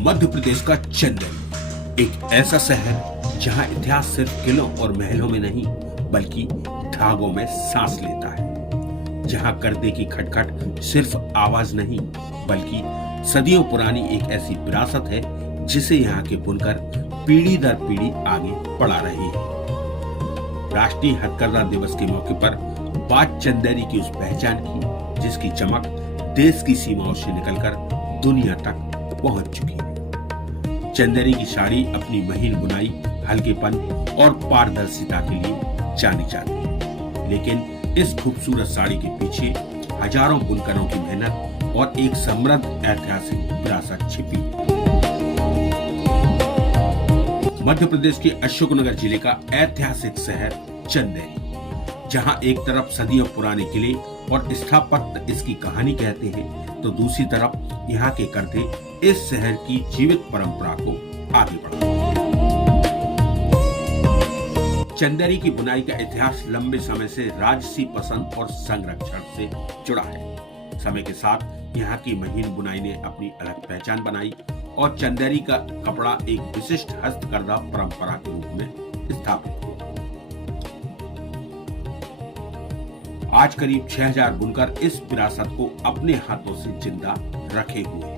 मध्य प्रदेश का चंदेरी एक ऐसा शहर जहां इतिहास सिर्फ किलों और महलों में नहीं बल्कि धागों में सांस लेता है, जहां गर्दे की खटखट सिर्फ आवाज नहीं बल्कि सदियों पुरानी एक ऐसी विरासत है जिसे यहाँ के बुनकर पीढ़ी दर पीढ़ी आगे बढ़ा रहे हैं। राष्ट्रीय हथकरघा दिवस के मौके पर बात चंदेरी की उस पहचान की जिसकी चमक देश की सीमाओं से निकलकर दुनिया तक पहुंच चुकी है। चंदेरी की साड़ी अपनी महीन बुनाई, हल्केपन और पारदर्शिता के लिए जानी जाती है, लेकिन इस खूबसूरत साड़ी के पीछे हजारों बुनकरों की मेहनत और एक समृद्ध ऐतिहासिक विरासत छिपी है। मध्य प्रदेश के अशोकनगर जिले का ऐतिहासिक शहर चंदेरी, जहां एक तरफ सदियों पुराने किले और स्थापत्य इसकी कहानी कहते हैं, तो दूसरी तरफ यहाँ के करते इस शहर की जीवित परंपरा को आगे बढ़ाते हैं। चंदेरी की बुनाई का इतिहास लंबे समय से राजसी पसंद और संरक्षण से जुड़ा है। समय के साथ यहाँ की महीन बुनाई ने अपनी अलग पहचान बनाई और चंदेरी का कपड़ा एक विशिष्ट हस्तकरघा परंपरा के रूप में स्थापित हुआ। आज करीब 6000 बुनकर इस विरासत को अपने हाथों से जिंदा रखे हुए हैं।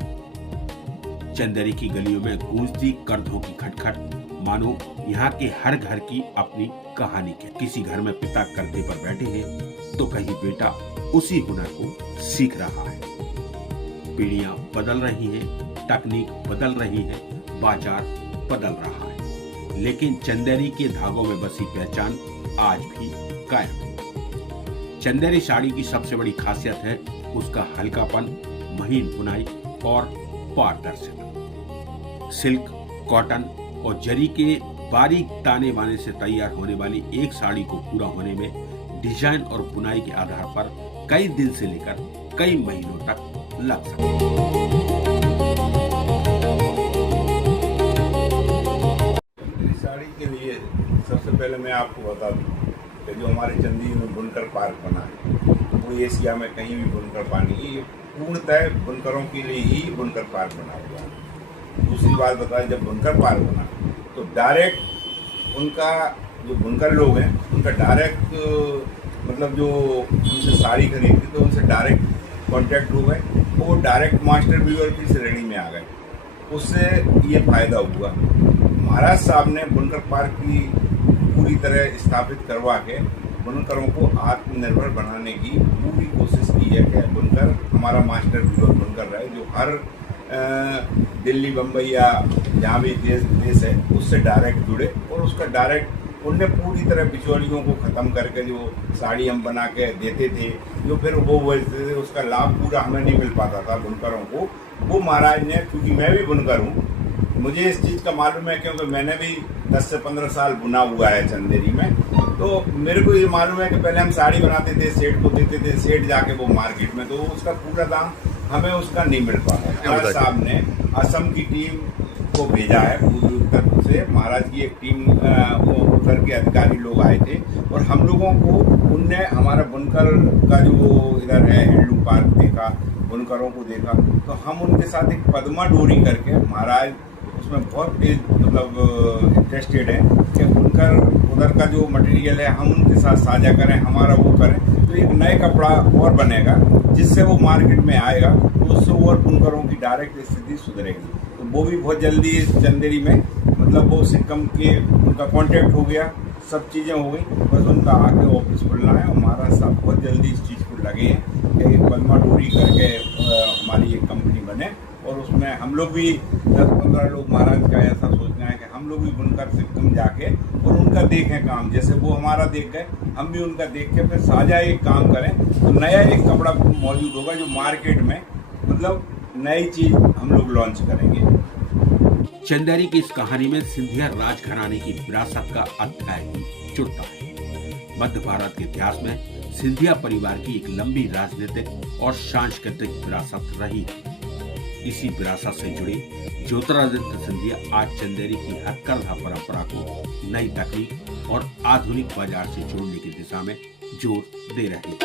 चंदेरी की गलियों में गूंजती करधों की खटखट मानो यहाँ के हर घर की अपनी कहानी है। किसी घर में पिता करधे पर बैठे हैं तो कहीं बेटा उसी हुनर को सीख रहा है। पीढ़ियां बदल रही हैं, तकनीक बदल रही है, बाजार बदल रहा है, लेकिन चंदेरी के धागों में बसी पहचान आज भी कायम है। चंदेरी साड़ी की सबसे बड़ी खासियत है उसका हल्कापन, महीन बुनाई और पारदर्शिता। सिल्क, कॉटन और जरी के बारीक ताने बाने से तैयार होने वाली एक साड़ी को पूरा होने में डिजाइन और बुनाई के आधार पर कई दिन से लेकर कई महीनों तक लग सकता है। साड़ी के लिए सबसे पहले मैं आपको बता दूं कि जो हमारे चंदेरी में बुनकर पार्क बना है वो एशिया में कहीं भी बुनकर पानी, ये पूर्णतः बुनकरों के लिए ही बुनकर पार्क बना हुआ है। दूसरी बात बताएं, जब बुनकर पार्क बना तो डायरेक्ट उनका जो बुनकर लोग हैं उनका डायरेक्ट मतलब जो उनसे साड़ी खरीदती तो उनसे डायरेक्ट कांटेक्ट हो गए, वो डायरेक्ट मास्टर वीवर की श्रेणी में आ गए। उससे ये फायदा हुआ। महाराज साहब ने बुनकर पार्क की पूरी तरह स्थापित करवा के बुनकरों को आत्मनिर्भर बनाने की पूरी कोशिश की है कि बुनकर हमारा मास्टर वीवर बुनकर रहे, जो हर दिल्ली, बम्बई या जहाँ भी देश है उससे डायरेक्ट जुड़े और उसका डायरेक्ट उनने पूरी तरह बिचौलियों को ख़त्म करके जो साड़ी हम बना के देते थे, जो फिर वो बेचते थे, उसका लाभ पूरा हमें नहीं मिल पाता था बुनकरों को। वो महाराज ने, क्योंकि मैं भी बुनकर हूँ, मुझे इस चीज़ का मालूम है क्योंकि मैंने भी 10 से 15 साल बुना हुआ है चंदेरी में, तो मेरे को ये मालूम है कि पहले हम साड़ी बनाते थे, सेठ को देते थे, सेठ जाके वो मार्केट में, तो उसका पूरा दाम हमें उसका नहीं मिल पाता। महाराज साहब ने असम की टीम को भेजा है, पूर्वी उत्तर से महाराज की एक टीम, वो उधर के अधिकारी लोग आए थे और हम लोगों को उनने हमारा बुनकर का जो इधर है हैंडलूम पार्क देखा, बुनकरों को देखा, तो हम उनके साथ एक पद्मा डोरी करके, महाराज उसमें बहुत मतलब इंटरेस्टेड है कि बुनकर उधर का जो मटेरियल है हम उनके साथ साझा करें, हमारा वो करें, तो एक नए कपड़ा और बनेगा जिससे वो मार्केट में आएगा, तो उससे और बुनकरों की डायरेक्ट स्थिति सुधरेगी। तो वो भी बहुत जल्दी इस चंदेरी में मतलब वो सिक्कम के उनका कांटेक्ट हो गया, सब चीज़ें हो गई, बस उनका आके ऑफिस खुलना है और महाराज साहब बहुत जल्दी इस चीज़ को लगे हैं कि एक पद्मा डोरी करके हमारी एक कंपनी बने और उसमें हम लोग भी 10-15 लोग, महाराज का ऐसा सोचना है कि हम लोग भी बुनकर सिक्किम जाके और उनका देखें काम, जैसे वो हमारा देख गए हम भी उनका देख के फिर साझा एक काम करें, तो नया एक कपड़ा मौजूद होगा जो मार्केट में मतलब नई चीज हम लोग लॉन्च करेंगे। चंदेरी की इस कहानी में सिंधिया राजघराने की विरासत का अध्याय भी जुड़ता है। मध्य भारत के इतिहास में सिंधिया परिवार की एक लंबी राजनीतिक और सांस्कृतिक विरासत रही है। इसी विरासत से जुड़े ज्योतिरादित्य सिंधिया आज चंदेरी की हथकरघा परंपरा को नई तकनीक और आधुनिक बाजार से जोड़ने की दिशा में जोर दे रहे हैं।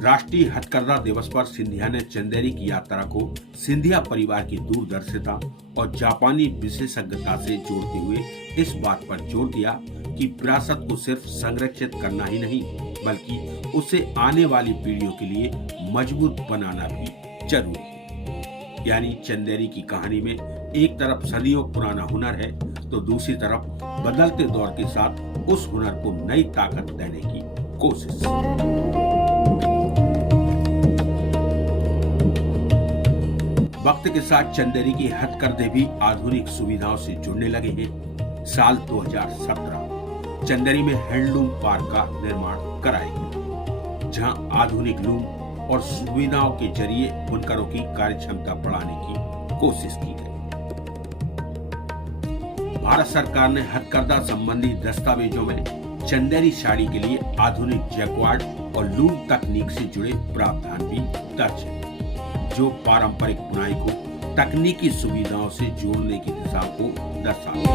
राष्ट्रीय हथकरघा दिवस पर सिंधिया ने चंदेरी की यात्रा को सिंधिया परिवार की दूरदर्शिता और जापानी विशेषज्ञता से जोड़ते हुए इस बात पर जोर दिया कि विरासत को सिर्फ संरक्षित करना ही नहीं बल्कि उसे आने वाली पीढ़ियों के लिए मजबूत बनाना भी जरूरी है। यानी चंदेरी की कहानी में एक तरफ सदियों पुराना हुनर है तो दूसरी तरफ बदलते दौर के साथ उस हुनर को नई ताकत देने की कोशिश। वक्त के साथ चंदेरी की हथकरघे भी आधुनिक सुविधाओं से जुड़ने लगे हैं। साल 2017 चंदेरी में हैंडलूम पार्क का निर्माण कराया गया, जहां आधुनिक लूम और सुविधाओं के जरिए बुनकरों की कार्यक्षमता बढ़ाने की कोशिश की गई। भारत सरकार ने हथकरघा संबंधी दस्तावेजों में चंदेरी साड़ी के लिए आधुनिक जैक्वार्ड और लूम तकनीक से जुड़े प्रावधान भी दर्ज है, जो पारंपरिक बुनाई को तकनीकी सुविधाओं से जोड़ने की दिशा को दर्शाते हैं।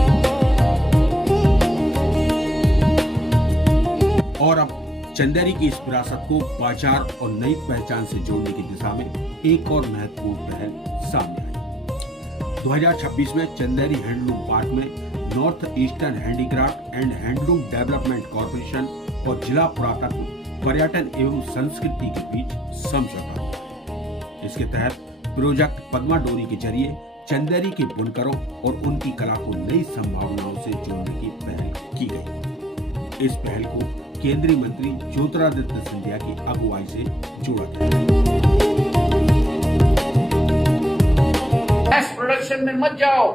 और अब चंदेरी की इस विरासत को बाजार और नई पहचान से जोड़ने की दिशा में एक और महत्वपूर्ण पहल सामने आई। 2026 में चंदेरी हैंडलूम पार्क में north eastern handicraft and handloom development corporation और जिला पुरातत्व पर्यटन एवं संस्कृति के बीच समझौता हुआ। इसके तहत प्रोजेक्ट पद्मा डोरी के जरिए चंदेरी के बुनकरों और उनकी कला को नई संभावनाओं से जोड़ने की पहल की गई। इस पहल को केंद्रीय मंत्री ज्योतिरादित्य सिंधिया की अगुवाई से जोड़ा गया। प्रोडक्शन में मत जाओ,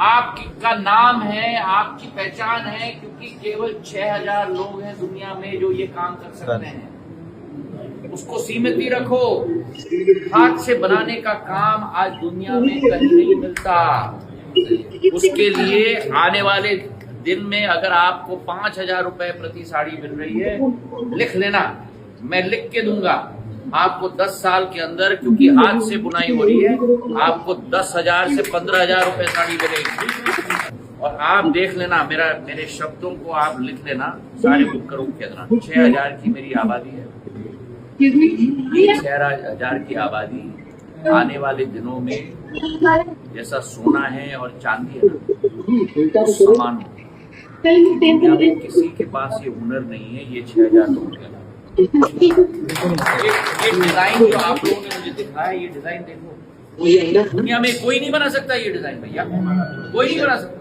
आपका नाम है, आपकी पहचान है, क्योंकि केवल 6000 लोग हैं दुनिया में जो ये काम कर सकते हैं। उसको सीमित ही रखो। हाथ से बनाने का काम आज दुनिया में कहीं नहीं मिलता। उसके लिए आने वाले दिन में अगर आपको 5000 रुपए प्रति साड़ी मिल रही है, लिख लेना, मैं लिख के दूंगा आपको 10 साल के अंदर, क्योंकि हाथ से बुनाई हो रही है, आपको 10,000 से 15,000 रुपए साड़ी मिलेगी। और आप देख लेना, मेरे शब्दों को आप लिख लेना, सारे बुनकरों के अंदर 6000 की मेरी आबादी है। 6000 की आबादी आने वाले दिनों में जैसा सोना है और चांदी है ना, उस समान हो। दुनिया में किसी के पास ये हुनर नहीं है, ये 6000 लोगों के अलावा। ये डिजाइन जो आप लोगों ने मुझे दिखाया, ये डिजाइन देखो, दुनिया में कोई नहीं बना सकता ये डिजाइन, भैया कोई नहीं बना सकता।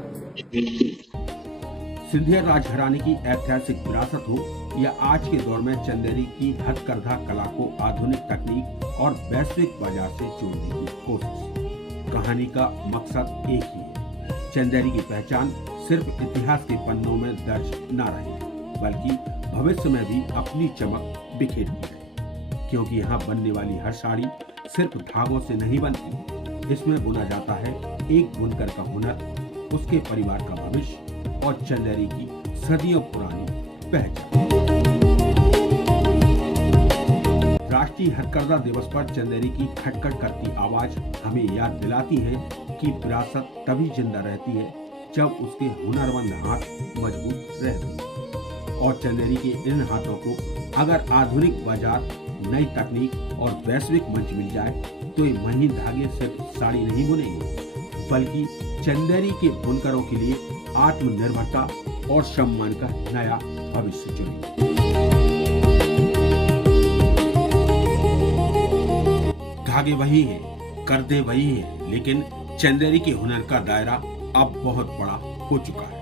सिंधिया राजघराने की ऐतिहासिक विरासत हो या आज के दौर में चंदेरी की हथकरघा कला को आधुनिक तकनीक और वैश्विक बाजार से जोड़ने की कोशिश, कहानी का मकसद एक ही है। चंदेरी की पहचान सिर्फ इतिहास के पन्नों में दर्ज न रहे बल्कि भविष्य में भी अपनी चमक बिखेरती है, क्योंकि यहाँ बनने वाली हर साड़ी सिर्फ धागों से नहीं बनती, इसमें बुना जाता है एक बुनकर का हुनर, उसके परिवार का भविष्य और चंदेरी की सदियों पुरानी पहचान। राष्ट्रीय हथकरघा दिवस पर चंदेरी की खटखट करती आवाज हमें याद दिलाती है कि विरासत तभी जिंदा रहती है जब उसके हुनरमंद हाथ मजबूत रहते हैं। और चंदेरी के इन हाथों को अगर आधुनिक बाजार, नई तकनीक और वैश्विक मंच मिल जाए तो ये महीन धागे सिर्फ साड़ी नहीं बुनेंगे बल्कि चंदेरी के बुनकरों के लिए आत्मनिर्भरता और सम्मान का नया भविष्य चुनेंगे। धागे वही हैं, करदे वही हैं, लेकिन चंदेरी के हुनर का दायरा अब बहुत बड़ा हो चुका है।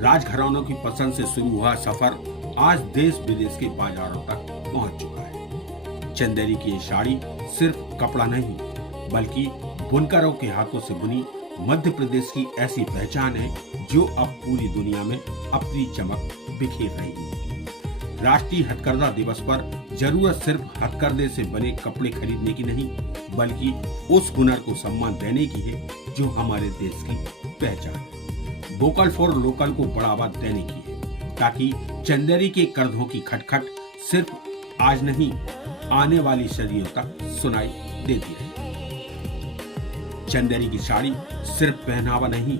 राजघरानों की पसंद से शुरू हुआ सफर आज देश विदेश के बाजारों तक पहुंच चुका है। चंदेरी की ये साड़ी सिर्फ कपड़ा नहीं बल्कि बुनकरों के हाथों से बुनी मध्य प्रदेश की ऐसी पहचान है जो अब पूरी दुनिया में अपनी चमक बिखेर रही है। राष्ट्रीय हथकरघा दिवस पर जरूरत सिर्फ हथकरघे से बने कपड़े खरीदने की नहीं बल्कि उस हुनर को सम्मान देने की है जो हमारे देश की पहचान है। वोकल फॉर लोकल को बढ़ावा देने की है ताकि चंदेरी के करधों की खटखट सिर्फ आज नहीं आने वाली सदियों तक सुनाई देती रहे। चंदेरी की साड़ी सिर्फ पहनावा नहीं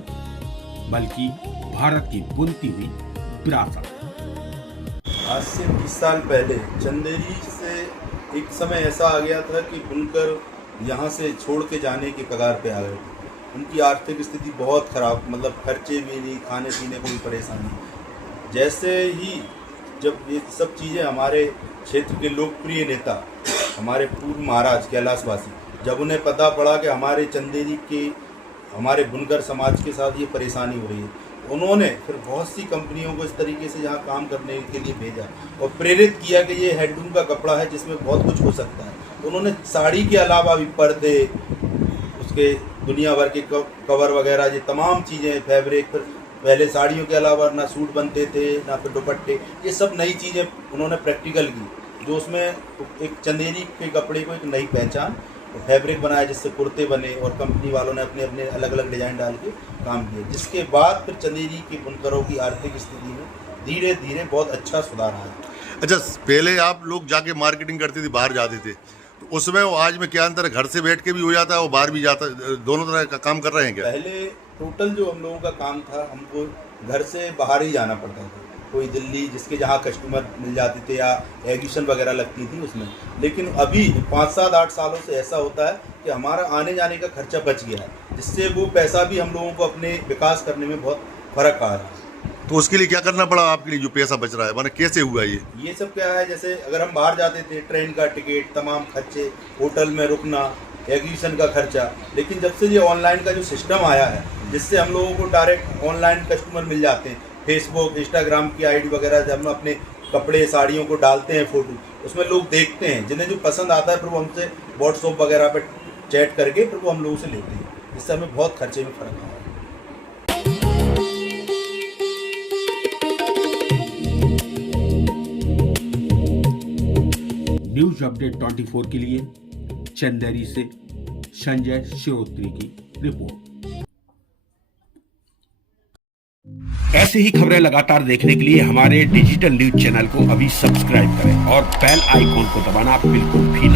बल्कि भारत की बुनती हुई विरासत। आज से 20 साल पहले चंदेरी से एक समय ऐसा आ गया था कि बुनकर यहाँ से छोड़ के जाने के कगार पे आ गए थे। उनकी आर्थिक स्थिति बहुत ख़राब, मतलब खर्चे भी नहीं, खाने पीने को भी परेशानी। जैसे ही जब ये सब चीज़ें हमारे क्षेत्र के लोकप्रिय नेता हमारे पूर्व महाराज कैलाशवासी, जब उन्हें पता पड़ा कि हमारे चंदेरी के हमारे बुनकर समाज के साथ ये परेशानी हो रही है, उन्होंने फिर बहुत सी कंपनियों को इस तरीके से यहाँ काम करने के लिए भेजा और प्रेरित किया कि ये हैंडलूम का कपड़ा है जिसमें बहुत कुछ हो सकता है। उन्होंने साड़ी के अलावा भी पर्दे, उसके दुनिया भर के कवर वगैरह, ये तमाम चीज़ें, फैब्रिक, फिर पहले साड़ियों के अलावा ना सूट बनते थे ना फिर दुपट्टे, ये सब नई चीज़ें उन्होंने प्रैक्टिकल की, जो उसमें एक चंदेरी के कपड़े को एक नई पहचान और फैब्रिक बनाया जिससे कुर्ते बने और कंपनी वालों ने अपने अपने अलग अलग डिज़ाइन डाल के काम किए, जिसके बाद फिर चंदेरी के बुनकरों की आर्थिक स्थिति में धीरे धीरे बहुत अच्छा सुधार आया। अच्छा, पहले आप लोग जाके मार्केटिंग करते थे, बाहर जाते थे, तो उसमें और आज में क्या अंतर है? घर से बैठ के भी हो जाता है और बाहर भी जाता, दोनों तरह का काम कर रहे हैं क्या? पहले टोटल जो हम लोगों का काम था, हमको घर से बाहर ही जाना पड़ता था, कोई दिल्ली जिसके जहाँ कस्टमर मिल जाते थे या एग्जीबिशन वगैरह लगती थी उसमें। लेकिन अभी 5, 7, 8 सालों से ऐसा होता है कि हमारा आने जाने का खर्चा बच गया है, जिससे वो पैसा भी हम लोगों को अपने विकास करने में बहुत फ़र्क आ रहा है। तो उसके लिए क्या करना पड़ा आपके लिए, जो पैसा बच रहा है, माने कैसे हुआ ये सब क्या है, जैसे अगर हम बाहर जाते थे, ट्रेन का टिकट, तमाम खर्चे, होटल में रुकना, एग्जीबिशन का खर्चा, लेकिन जब से ये ऑनलाइन का जो सिस्टम आया है, जिससे हम लोगों को डायरेक्ट ऑनलाइन कस्टमर मिल जाते हैं, फेसबुक, इंस्टाग्राम की आईडी वगैरह, जब हम अपने कपड़े साड़ियों को डालते हैं फ़ोटो, उसमें लोग देखते हैं, जिन्हें जो पसंद आता है फिर वो हमसे व्हाट्सएप वगैरह पर चैट करके फिर वो हम लोगों से लेते हैं, इससे हमें बहुत खर्चे में फ़र्क आया है। न्यूज अपडेट 24 के लिए चंदेरी से संजय शिरोत्री की रिपोर्ट। ऐसे ही खबरें लगातार देखने के लिए हमारे डिजिटल न्यूज चैनल को अभी सब्सक्राइब करें और बेल आइकॉन को दबाना बिल्कुल भी